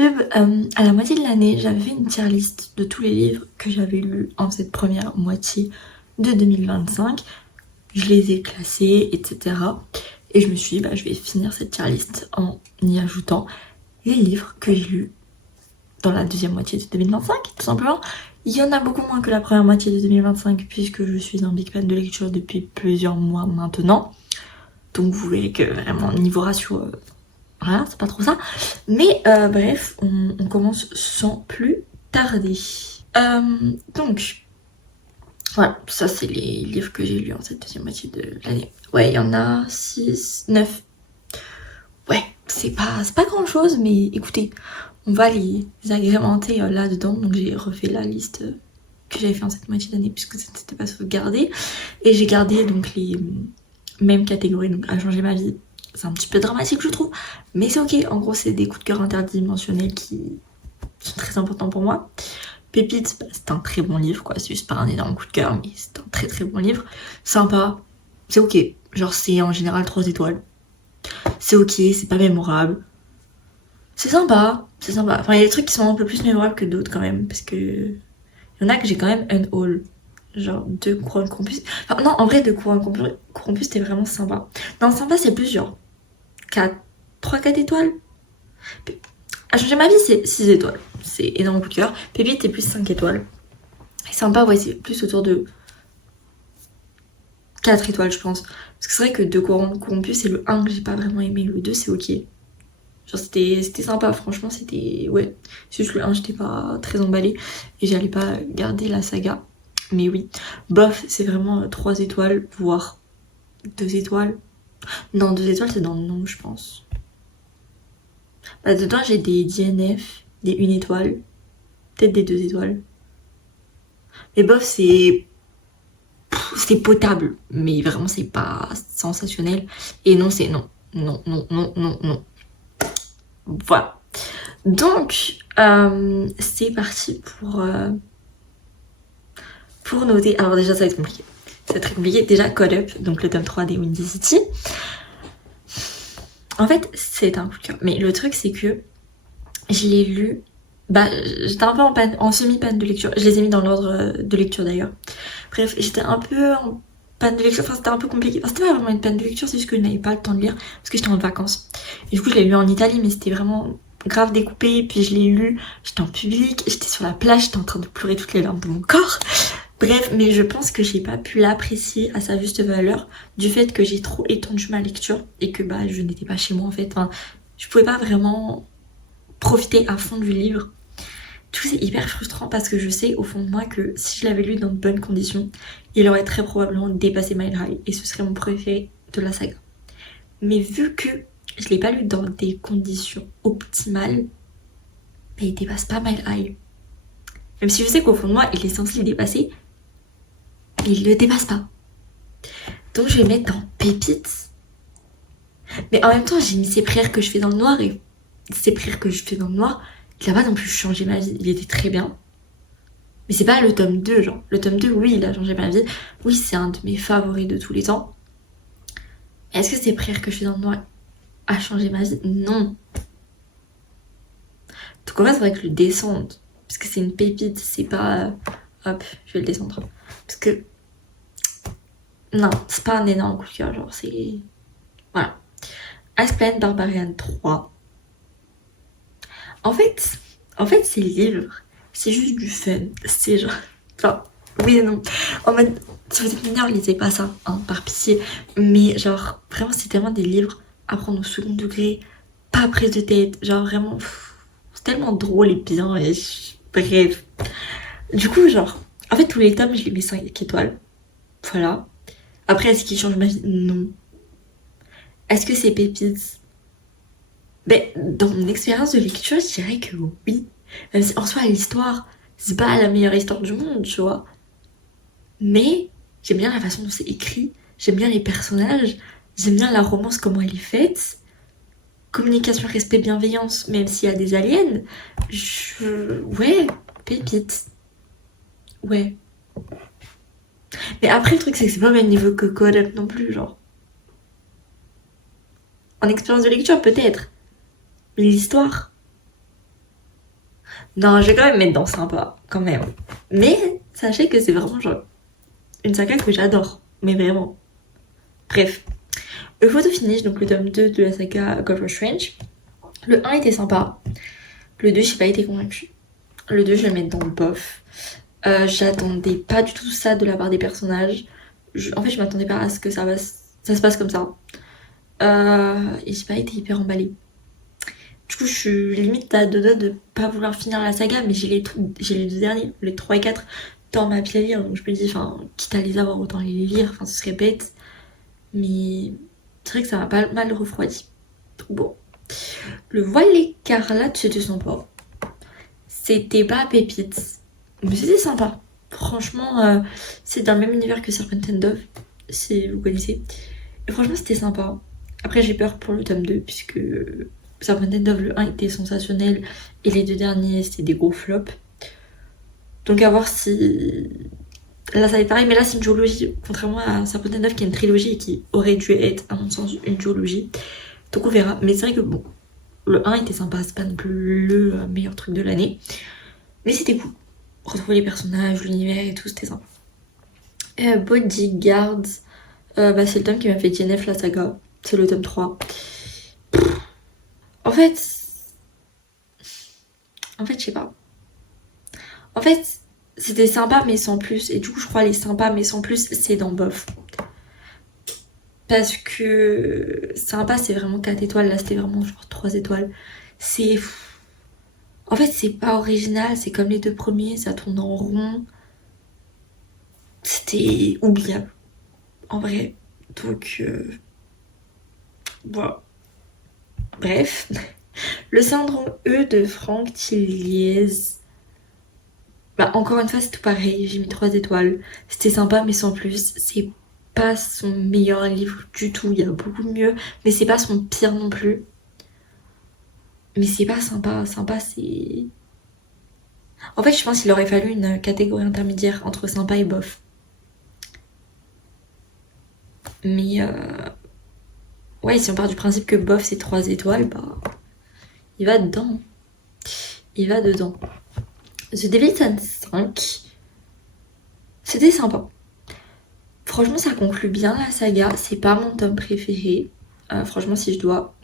YouTube, à la moitié de l'année, j'avais fait une tier list de tous les livres que j'avais lus en cette première moitié de 2025. Je les ai classés, etc. Et je me suis dit, je vais finir cette tier list en y ajoutant les livres que j'ai lus dans la deuxième moitié de 2025, tout simplement. Il y en a beaucoup moins que la première moitié de 2025, puisque je suis un big fan de lecture depuis plusieurs mois maintenant. Donc vous verrez que vraiment, niveau ratio... voilà, c'est pas trop ça. Mais bref, on commence sans plus tarder. Donc, voilà, ça c'est les livres que j'ai lus en cette deuxième moitié de l'année. Ouais, il y en a 6, 9. Ouais, c'est pas grand chose, mais écoutez, on va les agrémenter là-dedans. Donc j'ai refait la liste que j'avais fait en cette moitié d'année puisque ça n'était pas sauvegardé. Et j'ai gardé donc les mêmes catégories, donc à changer ma vie. C'est un petit peu dramatique je trouve, mais c'est ok. En gros c'est des coups de cœur interdimensionnels qui sont très importants pour moi. Pépites, c'est un très bon livre quoi, c'est juste pas un énorme coup de cœur, mais c'est un très très bon livre. Sympa, c'est ok, genre c'est en général 3 étoiles. C'est ok, c'est pas mémorable. C'est sympa, c'est sympa. Enfin il y a des trucs qui sont un peu plus mémorables que d'autres quand même, parce que il y en a que j'ai quand même un haul. Genre 2 couronnes corrompues. Enfin non, en vrai 2 couronnes corrompues c'était vraiment sympa. Non, sympa c'est plus genre 3-4 étoiles. À changer ma vie, c'est 6 étoiles. C'est énorme coup de cœur. Pépite, c'est plus 5 étoiles. Et sympa, ouais, c'est plus autour de 4 étoiles, je pense. Parce que c'est vrai que 2 couronnes corrompues, c'est le 1 que j'ai pas vraiment aimé. Le 2, c'est ok. Genre, c'était sympa, franchement, c'était... Ouais. C'est juste le 1, j'étais pas très emballée. Et j'allais pas garder la saga. Mais oui. Bof, c'est vraiment 3 étoiles, voire 2 étoiles. Non, 2 étoiles, c'est dans le nom, je pense. Dedans, j'ai des DNF, des 1 étoile, peut-être des 2 étoiles. Mais bof, c'est potable, mais vraiment, c'est pas sensationnel. Et non, c'est non. Non, non, non, non, non. Voilà. Donc, c'est parti pour noter. Alors déjà, ça va être compliqué. C'est très compliqué. Déjà, Call Up, donc le tome 3 des Windy City. En fait, c'est un coup de cœur. Mais le truc, c'est que je l'ai lu... j'étais un peu en semi-panne de lecture. Je les ai mis dans l'ordre de lecture d'ailleurs. Bref, j'étais un peu en panne de lecture. Enfin, c'était un peu compliqué. Enfin, c'était pas vraiment une panne de lecture, c'est juste que je n'avais pas le temps de lire parce que j'étais en vacances. Et du coup, je l'ai lu en Italie, mais c'était vraiment grave découpé. Puis je l'ai lu, j'étais en public, j'étais sur la plage, j'étais en train de pleurer toutes les larmes de mon corps. Bref, mais je pense que j'ai pas pu l'apprécier à sa juste valeur du fait que j'ai trop étendu ma lecture et que je n'étais pas chez moi en fait. Enfin, je pouvais pas vraiment profiter à fond du livre. Du coup, c'est hyper frustrant parce que je sais au fond de moi que si je l'avais lu dans de bonnes conditions, il aurait très probablement dépassé Mile High et ce serait mon préféré de la saga. Mais vu que je l'ai pas lu dans des conditions optimales, il dépasse pas Mile High. Même si je sais qu'au fond de moi, il est censé le dépasser, mais il le dépasse pas. Donc je vais mettre dans Pépites. Mais en même temps, j'ai mis ces prières que je fais dans le noir et ces prières que je fais dans le noir, il a pas non plus changé ma vie. Il était très bien. Mais c'est pas le tome 2, genre. Le tome 2, oui, il a changé ma vie. Oui, c'est un de mes favoris de tous les temps. Mais est-ce que ces prières que je fais dans le noir a changé ma vie? Non. Donc en fait, il faudrait que je le descende. Parce que c'est une pépite, c'est pas... hop, je vais le descendre. Parce que... non, c'est pas un énorme coup de cœur, genre c'est... Voilà. Aspen Barbarian 3. En fait, ces livres, c'est juste du fun. C'est genre... Enfin, oui et non. En mode, sur cette manière, lisez pas ça, hein, par pitié. Mais genre, vraiment, c'est tellement des livres à prendre au second degré, pas prise de tête. Genre, vraiment, c'est tellement drôle et bien. Et bref. Du coup, genre, en fait, tous les tomes, je les mets 5 étoiles. Voilà. Après, est-ce qu'ils changent ma vie? Non. Est-ce que c'est pépites? Dans mon expérience de lecture, je dirais que oui. Même si en soi, l'histoire, c'est pas la meilleure histoire du monde, tu vois. Mais j'aime bien la façon dont c'est écrit, j'aime bien les personnages, j'aime bien la romance, comment elle est faite. Communication, respect, bienveillance, même s'il y a des aliens. Ouais, pépite. Ouais. Mais après, le truc, c'est que c'est pas au même niveau que Code Up non plus, genre. En expérience de lecture, peut-être. Mais l'histoire... Non, je vais quand même mettre dans sympa, quand même. Mais sachez que c'est vraiment genre une saga que j'adore, mais vraiment. Bref. Le photo finish, donc le tome 2 de la saga Doctor Strange. Le 1 était sympa. Le 2, j'ai pas été convaincue. Le 2, je vais le mettre dans le bof. J'attendais pas du tout ça de la part des personnages. En fait, je m'attendais pas à ce que ça se passe comme ça. Et j'ai pas été hyper emballée. Du coup, je suis limite à deux doigts de pas vouloir finir la saga, mais j'ai les deux derniers, les 3 et 4, dans ma pile à lire. Donc je me dis, enfin, quitte à les avoir, autant les lire. Enfin, ce serait bête. Mais c'est vrai que ça m'a pas mal refroidi. Donc bon. Le voile écarlate, c'était sympa. C'était pas pépite, mais c'était sympa. Franchement, c'est dans le même univers que Serpent and Dove, si vous connaissez. Et franchement, c'était sympa. Après, j'ai peur pour le tome 2, puisque Serpent and Dove, le 1 était sensationnel, et les deux derniers, c'était des gros flops. Donc à voir si... Là, ça va être pareil, mais là, c'est une duologie, contrairement à Serpent and Dove, qui est une trilogie et qui aurait dû être, à mon sens, une duologie. Donc on verra. Mais c'est vrai que bon, le 1 était sympa, c'est pas non plus le meilleur truc de l'année. Mais c'était cool. Retrouver les personnages, l'univers et tout, c'était sympa. Bodyguards, c'est le tome qui m'a fait DNF la saga. C'est le tome 3. En fait, je sais pas. En fait, c'était sympa mais sans plus. Et du coup, je crois les sympas mais sans plus, c'est dans bof. Parce que sympa, c'est vraiment 4 étoiles. Là, c'était vraiment genre 3 étoiles. C'est... En fait, c'est pas original. C'est comme les deux premiers, ça tourne en rond. C'était oubliable. En vrai. Donc, voilà. Bref. Le syndrome E de Franck Tilliez. Encore une fois, c'est tout pareil. J'ai mis 3 étoiles. C'était sympa, mais sans plus. C'est pas son meilleur livre du tout. Il y a beaucoup de mieux. Mais c'est pas son pire non plus. Mais c'est pas sympa. Sympa, c'est... En fait, je pense qu'il aurait fallu une catégorie intermédiaire entre sympa et bof. Mais ouais, si on part du principe que bof c'est 3 étoiles, il va dedans. Il va dedans. The Devil's 5, c'était sympa. Franchement, ça conclut bien la saga. C'est pas mon tome préféré. Franchement, si je dois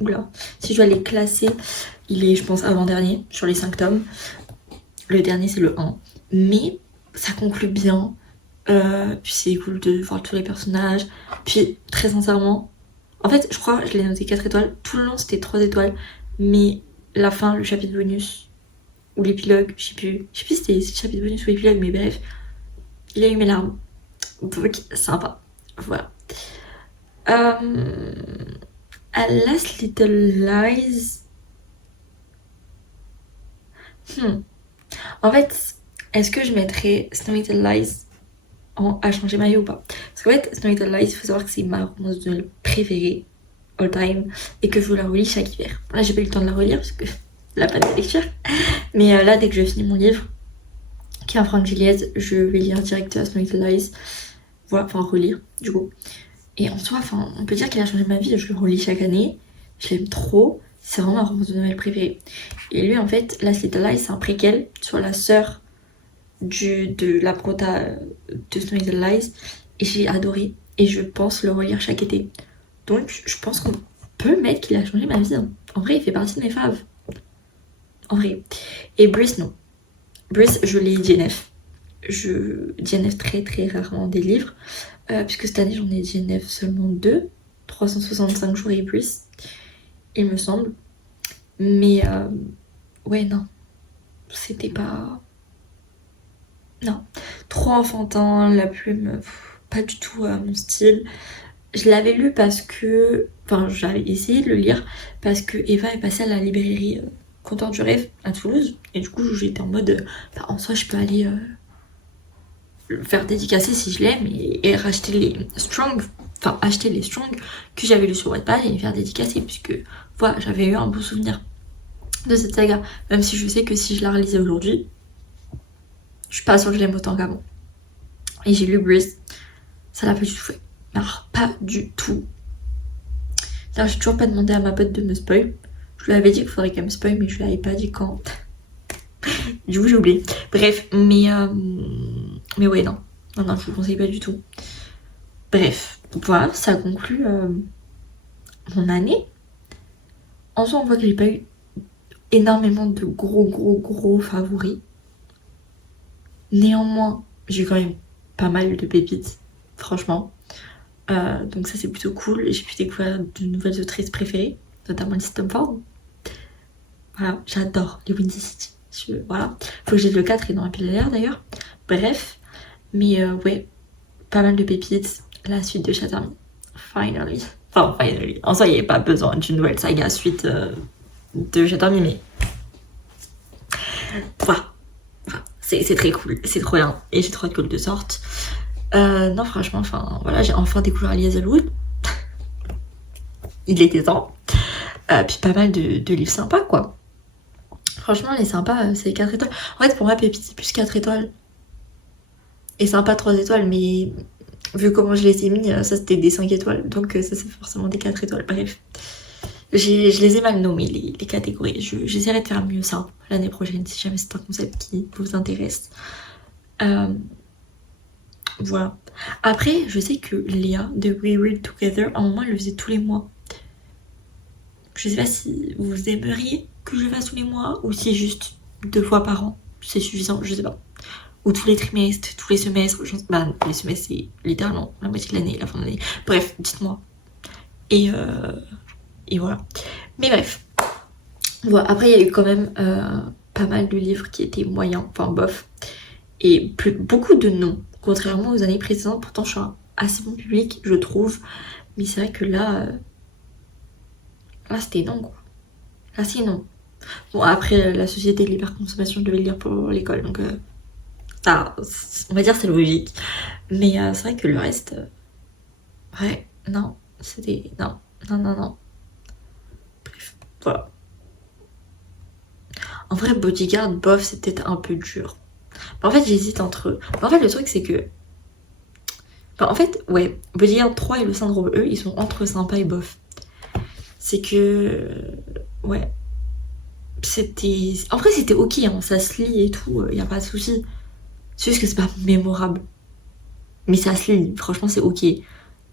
les classer, il est, je pense, avant-dernier sur les 5 tomes. Le dernier, c'est le 1. Mais ça conclut bien. Puis c'est cool de voir tous les personnages. Puis, très sincèrement, en fait, je crois que je l'ai noté 4 étoiles. Tout le long, c'était 3 étoiles. Mais la fin, le chapitre bonus, ou l'épilogue, je sais plus si c'était le chapitre bonus ou l'épilogue, mais bref, il a eu mes larmes. Donc, sympa. Voilà. A Last Little Lies. En fait, est-ce que je mettrais Snow Little Lies à changer maillot ou pas? Parce qu'en fait, Snow Little Lies, il faut savoir que c'est ma romance de Noël préférée all time et que je vous la relis chaque hiver. Là, j'ai pas eu le temps de la relire parce que la panne de lecture. Mais là, dès que je finis mon livre, qui est un Frank Gillies, je vais lire direct Snow Little Lies. Voilà, enfin relire du coup. Et en soi, on peut dire qu'il a changé ma vie. Je le relis chaque année. Je l'aime trop. C'est vraiment ma romance de Noël préférée. Et lui, en fait, Last Little Lies, c'est un préquel sur la sœur de la prota de Snow Little Lies. Et j'ai adoré. Et je pense le relire chaque été. Donc, je pense qu'on peut mettre qu'il a changé ma vie. Hein. En vrai, il fait partie de mes faves. En vrai. Et Brice, non. Brice, je l'ai DNF. Je DNF très très rarement des livres. Puisque cette année, j'en ai DNF seulement 2. 365 jours et plus. Il me semble. Mais ouais, non. C'était pas... Non. Trop enfantin, la plume, pas du tout mon style. Je l'avais lu parce que... Enfin, j'avais essayé de le lire parce que Eva est passée à la librairie Comptoir du Rêve à Toulouse. Et du coup, j'étais en mode... en soi, je peux aller le faire dédicacer si je l'aime et racheter les Strong... Enfin, acheter les Strong que j'avais lu sur Wattpad et les faire dédicacer. Puisque, voilà, j'avais eu un beau souvenir de cette saga. Même si je sais que si je la relisais aujourd'hui, je suis pas sûre que je l'aime autant qu'avant. Et j'ai lu Brice. Ça l'a pas du tout fait. Alors, pas du tout. D'ailleurs, j'ai toujours pas demandé à ma pote de me spoil. Je lui avais dit qu'il faudrait qu'elle me spoil, mais je lui avais pas dit quand. Du coup j'ai oublié. Bref, mais ouais non, je vous conseille pas du tout. Bref, voilà, ça conclut mon année. En soi on voit que j'ai pas eu énormément de gros favoris. Néanmoins, j'ai quand même pas mal de pépites, franchement. Donc ça c'est plutôt cool. J'ai pu découvrir de nouvelles autrices préférées, notamment Liz Tomford. Voilà, j'adore les Windy City. Voilà, faut que j'ai le 4 et dans la pile d'air d'ailleurs. Bref, mais ouais, pas mal de pépites. La suite de Chattermy, finally. Enfin, finally. En soi, il n'y avait pas besoin d'une nouvelle saga suite de Chattermy, mais voilà. C'est très cool, c'est trop bien. Et j'ai trop hâte que le 2 sorte. Non, franchement, enfin, voilà, j'ai enfin découvert Ali Hazelwood. Il était temps. Puis pas mal de livres sympas, quoi. Franchement, les sympas, c'est 4 étoiles. En fait, pour moi, Pépite, c'est plus 4 étoiles. Et sympa 3 étoiles, mais vu comment je les ai mis, ça c'était des 5 étoiles. Donc ça c'est forcément des 4 étoiles. Bref. Je les ai mal nommés, les catégories. J'essaierai de faire mieux ça l'année prochaine, si jamais c'est un concept qui vous intéresse. Voilà. Après, je sais que Léa de We Read Together, à un moment, elle le faisait tous les mois. Je sais pas si vous aimeriez que je le fasse tous les mois ou si juste 2 fois par an, c'est suffisant, je sais pas. Ou tous les trimestres, tous les semestres. Bah, les semestres, c'est littéralement la moitié de l'année, la fin de l'année. Bref, dites-moi. Et voilà. Mais bref. Voilà. Après, il y a eu quand même pas mal de livres qui étaient moyens, enfin bof. Et beaucoup de non. Contrairement aux années précédentes, pourtant je suis un assez bon public, je trouve. Mais c'est vrai que là c'était non, quoi. Là, c'est non. Bon, après, la société de l'hyperconsommation, je devais le lire pour l'école, donc ça, on va dire c'est logique. Mais c'est vrai que le reste, ouais, non, c'était non. Bref, voilà. En vrai, Bodyguard, bof, c'était un peu dur. En fait, j'hésite entre eux. En fait, le truc, c'est que... Enfin, en fait, ouais, Bodyguard 3 et le syndrome E, ils sont entre sympa et bof. C'est que... Ouais. C'était... En vrai, c'était ok, hein, ça se lit et tout, y a pas de souci. C'est juste que c'est pas mémorable. Mais ça se lit, franchement, c'est ok.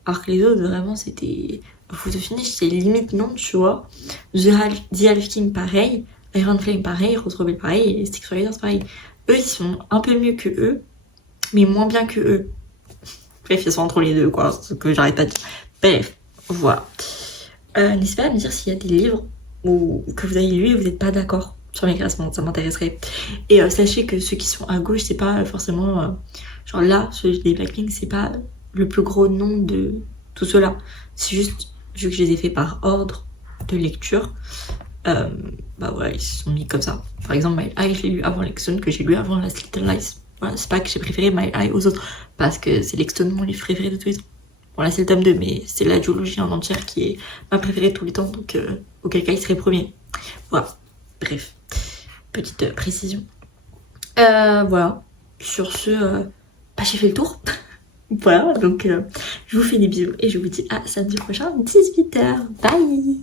Alors que les autres, vraiment, c'était... Photo finish, c'est limite non, tu vois. The Half King, pareil. Iron Flame, pareil. Rose Rebel, pareil. Et Styx Riders, pareil. Eux, ils sont un peu mieux que eux, mais moins bien que eux. Bref, ils sont entre les deux, quoi. Ce que j'arrête pas de dire. Bref, voilà. N'hésitez pas à me dire s'il y a des livres que vous avez lus et vous n'êtes pas d'accord sur mes classements, ça m'intéresserait. Et sachez que ceux qui sont à gauche, c'est pas forcément... genre là, celui des Blackpink, c'est pas le plus gros nom de tout cela. C'est juste, vu que je les ai fait par ordre de lecture, bah voilà, ils se sont mis comme ça. Par exemple, My Eye, je l'ai lu avant Lexton, que j'ai lu avant Last Little Lies. Voilà, c'est pas que j'ai préféré My Eye aux autres, parce que c'est Lexton mon livre préféré de tous les temps. Bon là c'est le tome 2, mais c'est la duologie en entière qui est ma préférée de tous les temps, donc auquel cas il serait premier. Voilà, bref, petite précision. Voilà, sur ce, bah, j'ai fait le tour. Voilà, donc je vous fais des bisous et je vous dis à samedi prochain, 18h. Bye!